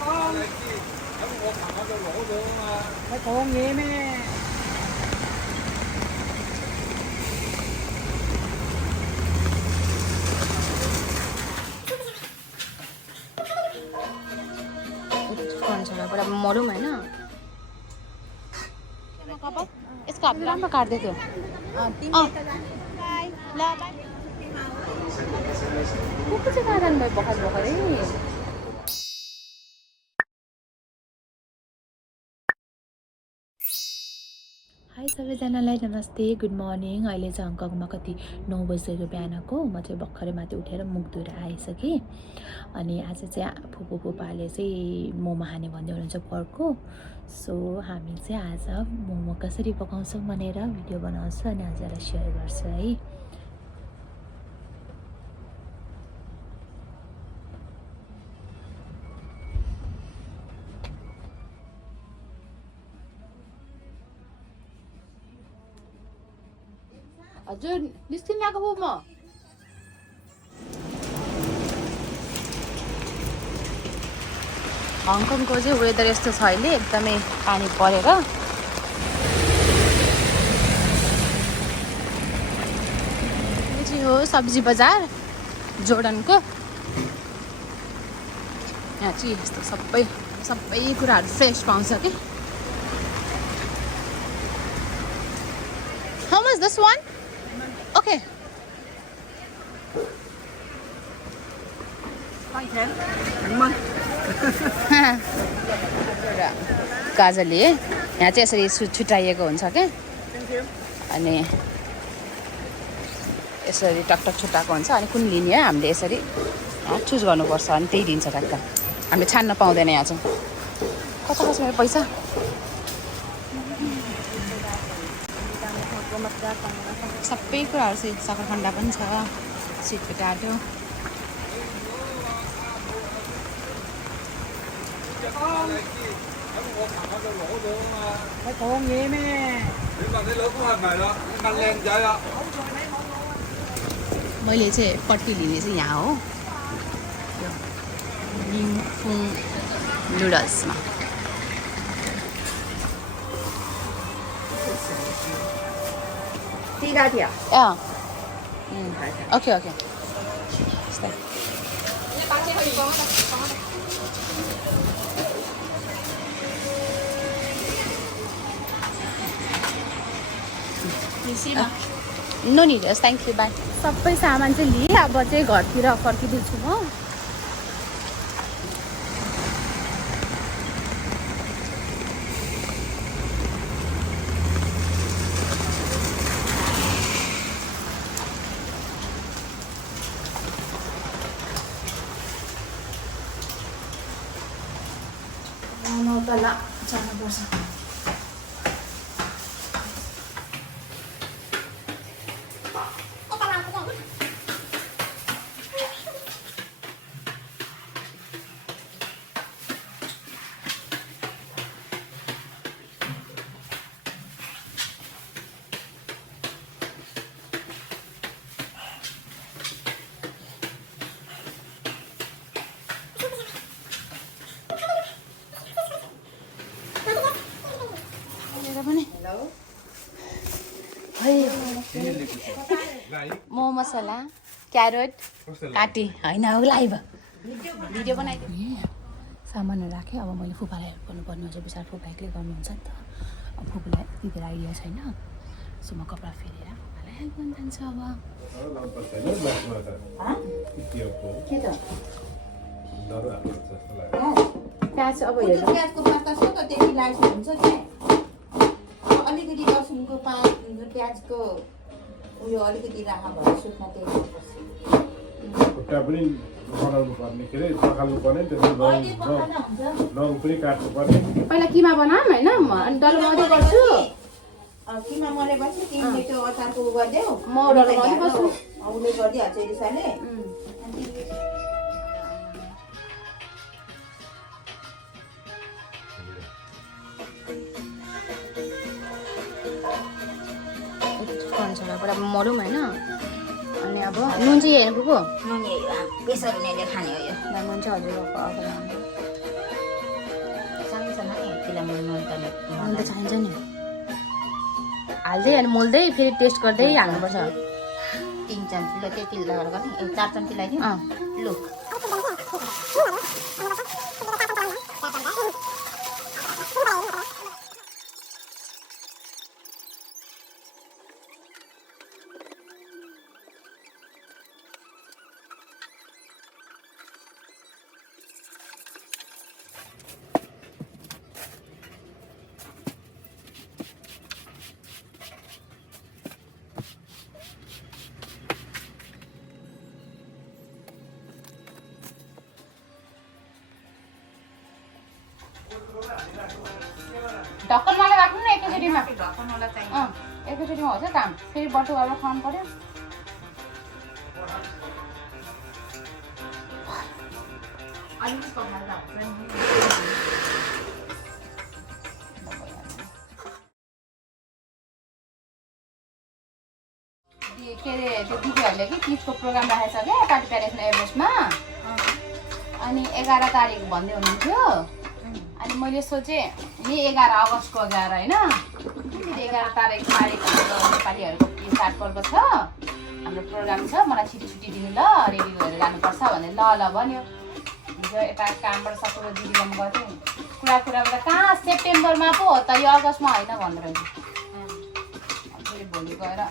con. Mấy con nghe mẹ. कौन सा बड़ा मरूम है ना इसको आप राम्रो काट्दै थियो को चाहिँ कहाँ जानुभयो भर्खरै हाई सबैजनालाई नमस्ते गुड मर्निङ अहिले चाहिँ हङकङमा कति 9 बजेको बिहानको म चाहिँ भर्खरै माथि उठेर मुख धुएर आइसकेँ अनि आज चाहिँ फुपू फुपाले चाहिँ मोमो खाने भन्दै हुनुहुन्छ पर्कको सो हामी चाहिँ आज मोमो कसरी पकाउँछौँ भनेर भिडियो बनाउँछु अनि हजुरलाई सेयर गर्छु है हजुर निस्किन आएको पो म हङकङको चाहिँ वेदर यस्तो छ अहिले एकदमै पानी परेर यो चाहिँ हो सब्जी बजार जोर्डनको यहाँ चाहिँ यस्तो सबै कुराहरू फ्रेस पाउँछ कि How much this one? Okay. गाजरले यहाँ चाहिँ यसरी छुट्याइएको हुन्छ क्या अनि यसरी टकटक छुट्टाएको हुन्छ अनि कुन लिने हो हामीले यसरी चुज गर्नुपर्छ अनि त्यही दिन्छ टक्क हामीले छान्न पाउँदैन यहाँ चाहिँ कता कस्तो मेरो पैसा सबै कुराहरू चाहिँ सक्खरखण्डा पनि छ sweet potato Mấy con nghe mẹ. मैले चाहिँ पट्टी लिने चाहिँ यहाँ हो लिङफुङ नुडल्समा okay okay no need thank you bye सबै सामान चाहिँ लिएँ अब चाहिँ घरतिर फर्किँदैछु म तल जानुपर्छ मोमो मसला क्यारोट काटी होइन हो लाइभ भिडियो बनाइदिएँ सामानहरू राखेँ अब मैले फुपालाई हेल्प गर्नुपर्ने हुन्छ पछाडि फुपा एक्लै गर्नुहुन्छ नि त अब फुपूलाई त्यति बेला आइडिया छैन सो म कपडा फेरेर फुपालाई हेल्प गर्नु जान्छु अब प्याज अब प्याजको पत्ता छ त त्यति लाइट हुन्छ क्या अलिकति लसुनको प्याजको उयो अलिकति राखा भएर सुक्न त्यही खुट्टा पनि बनाउनु पर्ने के अरे पखाल्नु पर्ने त्यसपछि रङ पनि काट्नु पर्ने पहिला किमा बनाऊँ होइन अनि डल्लो मात्रै गर्छु किमा मलेपछि तिमीले त्यो अचारको उ गरिदेऊ म डल्लो मात्रै गर्छु उसले गरिदिइहाल्छ रिसाले बडा मरौँ होइन अनि अब नुन चाहिँ हेर्नु पुग्यो नुन यही हो प्रेसर हुनेले खाने हो यो नुन चाहिँ हजुर बाँकी छ नि त्यसलाई मैले नुन त नुन त चाहिन्छ नि हाल्दै अनि मोल्दै फेरि टेस्ट गर्दै हाल्नुपर्छ 3 चम्ची ल त्यति लगाएर गर्ने 4 चम्ची लगाइदिउँ लु ढक्कनवाला राख्नु न एकैचोटिमा ढक्कनवाला चाहिन्छ एकैचोटिमा हो त काम फेरि बटु गरेर खुवाउनु पर्यो अलिकति पकाएर हुन्छ के अरे त्यो दिदीहरूले कि तिजको प्रोग्राम राखेको छ क्या पार्टी प्यारेन्ट्स एभरेस्टमा अनि 11 तारिक भन्दै हुनुहुन्थ्यो अनि मैले सोचेँ यही 11 अगस्तको 11 होइन 11 तारिक हाम्रो नेपालीहरूको चाडपर्व छ हाम्रो प्रोग्राम छ मलाई छुट्टी दिनु ल रेडी भएर जानुपर्छ भने ल भन्यो हिजो यता कामबाट सबै दिदीकोमा गएको थिएँ कुराबाट कहाँ सेप्टेम्बरमा पो हो त यो अगस्तमा होइन भनेर फेरि भोलि गएर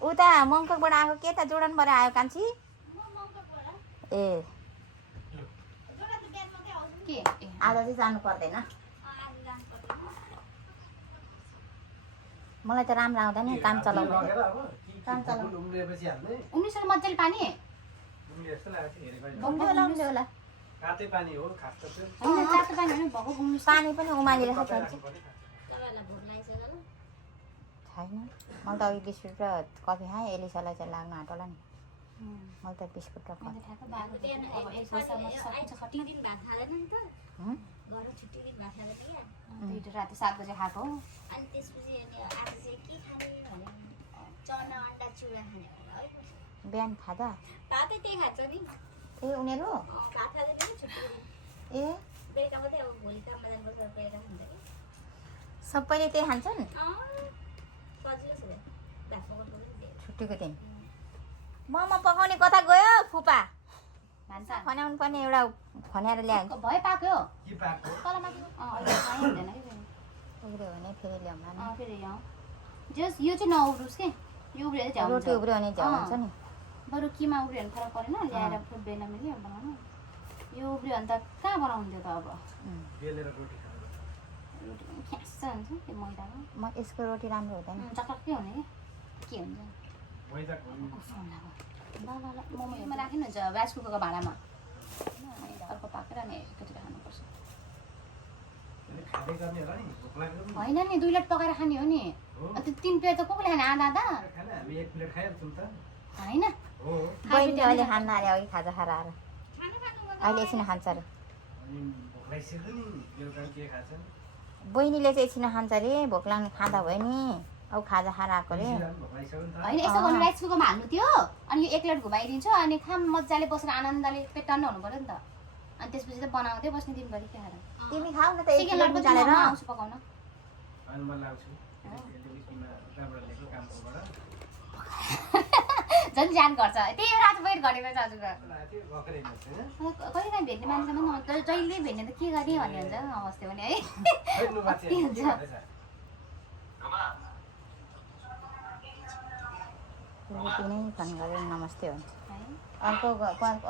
उता मङ्ककबाट आएको के त जोडनबाट आयो कान्छी ए के आज चाहिँ जानु पर्दैन मलाई त राम्रो आउँदैन काम चलाउँदैन उम्लिसक्यो मजाले पानी होला कातै पानी हो खास त त्यो होइन तातो पानी होइन भको घुम्नु पानी पनि उमालिरहेको छ छैन मैले त अघि बिस्कुट र कफी खाएँ एलिसालाई चाहिँ लाग्नु आँटोला नि मैले त बिस्कुट र कफी राति 7 बजे खाएको अनि त्यसपछि आज चाहिँ के खाने भने चना अन्डा चुरा खाने बिहान खाँदा भातै त्यही खान्छ नि ए उनीहरू भात खाँदैन नि छुट्टी ए बेलुका मात्रै अब भोलि काममा जानुपर्छ बेलुका खान्छ कि सबैले त्यही खान्छन् सजिलो छ भात पकाउनु छुट्टीको दिन मोमो पकाउने कता गयो फुपा भान्सा खन्याउनु पर्ने एउटा खन्याएर ल्यायो भए पाक्यो के पाको तलमाथि हुँदैन कि उब्रियो भने फेरि ल्याउनु फेरि जस यो चाहिँ नउब्रोस् के यो उब्रियो चाहिँ रोटी उब्रियो भने झ्याउ हुन्छ नि बरु किमा उब्रियो भने फरक परेन ल्याएर बेला मिल्यो बनाउनु यो उब्रियो भने त कहाँ बनाउँथ्यो त अब बेलेर रोटी खानु रोटी ख्यास हुन्छ त्यो मैदाको म यसको रोटी राम्रो हुँदैन चटक्कै हुने के हुन्छ मैदा ल ल ल मोमोमा राखिनु हुन्छ राइस कुकरको भाँडामा अर्को पाकेर अनि एकैचोटि खानुपर्छ खाँदै गर्ने होला नि भोक लाग्यो नि होइन नि 2 प्लेट पकाएर खाने हो नि त्यो 3 प्लेट त कसले खाने आधा आधा खाना हामी 1 प्लेट खाइहाल्छौँ त होइन हो बहिनीले अहिले खान अरे अघि खाजा खाएर आएर अहिले एकछिन खान्छ अरे अनि भोक लागिसक्यो नि बेलुका के खान्छन् बहिनीले चाहिँ एकछिन खान्छ अरे भोक लाग्ने खाँदा भयो नि अब खाजा खाएर आएको अरे भोक लागिसक्यो नि त होइन यस्तो गर्नु राइस कुकरमा हाल्नु थियो अनि यो 1 प्लेट घुमाइदिन्छु अनि खाम मजाले बसेर आनन्दले पेट टन्न हुनु पर्यो नि त अनि त्यसपछि त बनाउँदै बस्ने दिनभरि के खाएर तिमी खाऊ न त एक सेकेन्ड प्लेट लटको निकालेर आउँछु पकाउन अनि म लाग्छु त्यहाँबाट ल्याएको कामकोबाट झन् जान गर्छ त्यही भएर आज वेट गरेको छ हजुर त्यो भर्खरै हिँड्छ हैन कहिले काहीँ भेट्ने मान्छेमा जहिले भेट्ने त के गर्ने भन्ने हुन्छ अवस्था पनि है खै बाछे के हुन्छ रोटी नै फोन गरेर नमस्ते हुन्छ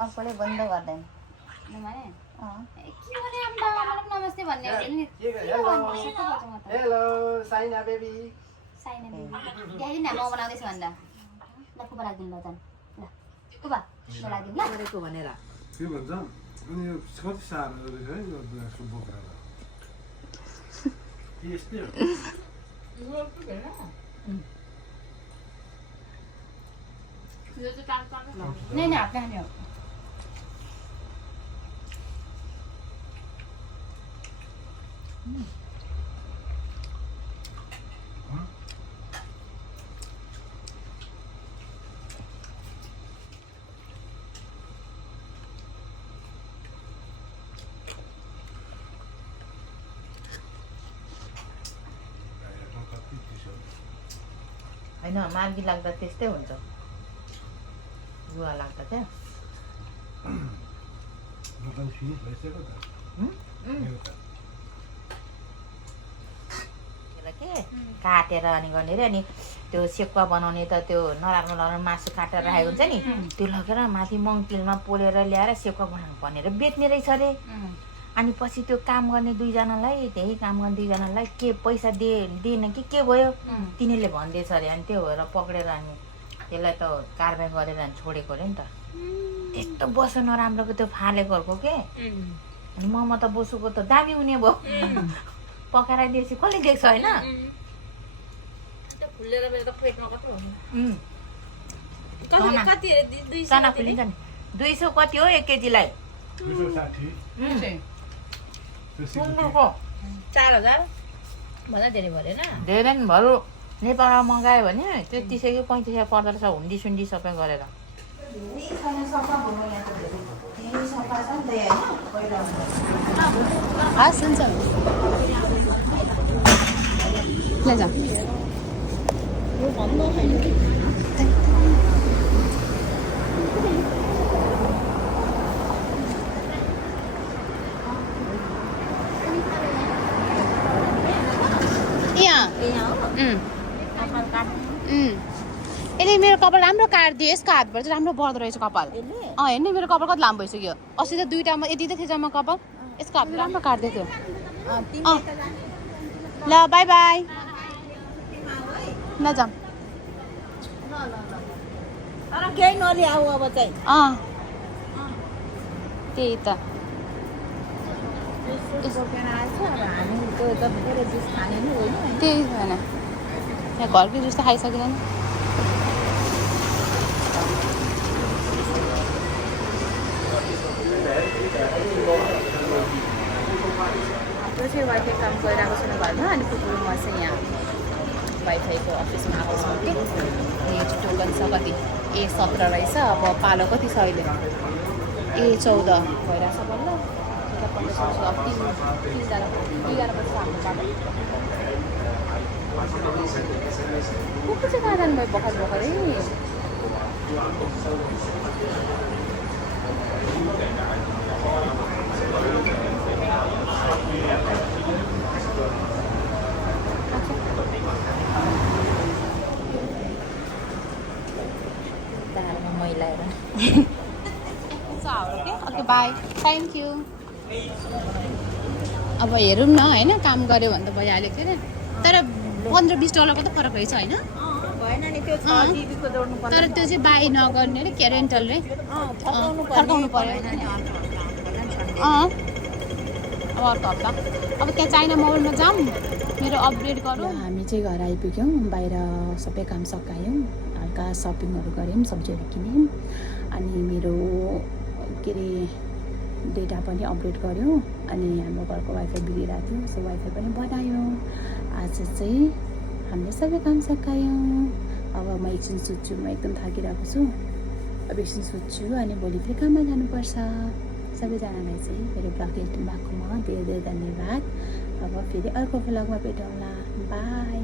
अर्कोले बन्द गर्दैन नमाने अँ के भने आम्बा मलाई नमस्ते भन्ने हो नि के गर्यो? हेलो साइना बेबी साइना दिदी ड्याडी न म बनाउँदैछु भन्दा ल कुबा राखिदिनु ल जान ल कुबा म राखिदिनु ल गरेको भनेर के भन्छ अनि यो कति साह्रो रहेछ है यो ग्लासको बोक्रा के यस्तै हो नहीं नहीं आपने नहीं होइन मार्गी लाग्दा त्यस्तै हुन्छ गुवा लाग्दा क्या दोकान फिनिस भइसक्यो त मेरो त त्यसलाई के काटेर अनि गर्ने रे अनि त्यो सेकुवा बनाउने त त्यो नराम्रो नराम्रो मासु काटेर राखेको हुन्छ नि त्यो लगेर माथि मङ्किलमा पोलेर ल्याएर सेकुवा बनाउनु पर्ने र बेच्ने रहेछ अरे अनि पछि त्यो काम गर्ने दुईजनालाई त्यही काम गर्ने दुईजनालाई के पैसा दिएन कि के भयो तिनीहरूले भन्दैछ अरे अनि त्यो भएर पक्रेर अनि त्यसलाई त कारबाही गरेर अनि छोडेको अरे नि त त्यस्तो बस्यो नराम्रोको त्यो फालेकोहरूको के अनि मोमो त बोसुको त दामी हुने भयो पकाएर दिएपछि कसले देख्छ होइन चना फुलिन्छ नि 200 कति हो 1 केजीलाई 260 सुँगुरको 4000 भन्दा धेरै भरेन धेरै नि भरु नेपालमा मगायो भने 33 कि 35 पर्दो रहेछ हुन्डी सुन्डी सबै गरेर हस् हुन्छ लैजा यसले मेरो कपाल राम्रो काट्दियो यसको हातबाट चाहिँ राम्रो बढ्दो रहेछ कपाल हेर्नु मेरो कपाल कति लामो भइसक्यो अस्ति त दुईटामा यति त थियो जम्मा कपाल यसको हातबाट राम्रो काट्दै थियो ल बाई बाई ल जाऊँ तर केही नल्याऊ अब चाहिँ त्यही त त्यही भएन यहाँ घरकै जुस त खाइसकिँदैन त्यो चाहिँ वाइफाई काम गरिरहेको छु घरमा अनि कुकुर म चाहिँ यहाँ वाइफाईको अफिसमा आएको छु कि यो टोकन छ कति A17 रहेछ अब पालो कति छ अहिले A14 भइरहेछ बल्ल 14 अब 3 11 बजी हाम्रो पालो कुकुर चाहिँ कहाँ जानुभयो भर्खर भर्खरै मैलाएर ओके बाई थ्याङ्क यू अब हेरौँ न होइन काम गऱ्यो भने त भइहालेको थियो नि तर $15-20 त फरक रहेछ होइन तर त्यो चाहिँ बाई नगर्ने रे के रेन्टल रे फर्काउनु पर्यो अब अर्को हप्ता अब त्यहाँ चाइना मोबाइलमा जाऊँ मेरो अपग्रेड गरौँ हामी चाहिँ घर आइपुग्यौँ बाहिर सबै काम सकायौँ हल्का सपिङहरू गऱ्यौँ सब्जीहरू किन्यौँ अनि मेरो के अरे डेटा पनि अपडेट गऱ्यौँ अनि हाम्रो घरको वाइफाई बिग्रिरहेको थियो सो वाइफाई पनि बनायौँ आज चाहिँ हामीले सबै काम सकायौँ अब म एकछिन सुत्छु म एकदम थाकिरहेको छु अब एकछिन सुत्छु अनि भोलि फेरि काममा जानुपर्छ सबैजनालाई चाहिँ मेरो ब्लग हेर्नु भएकोमा धेरै धेरै धन्यवाद अब फेरि अर्को ब्लगमा भेटौँला बाई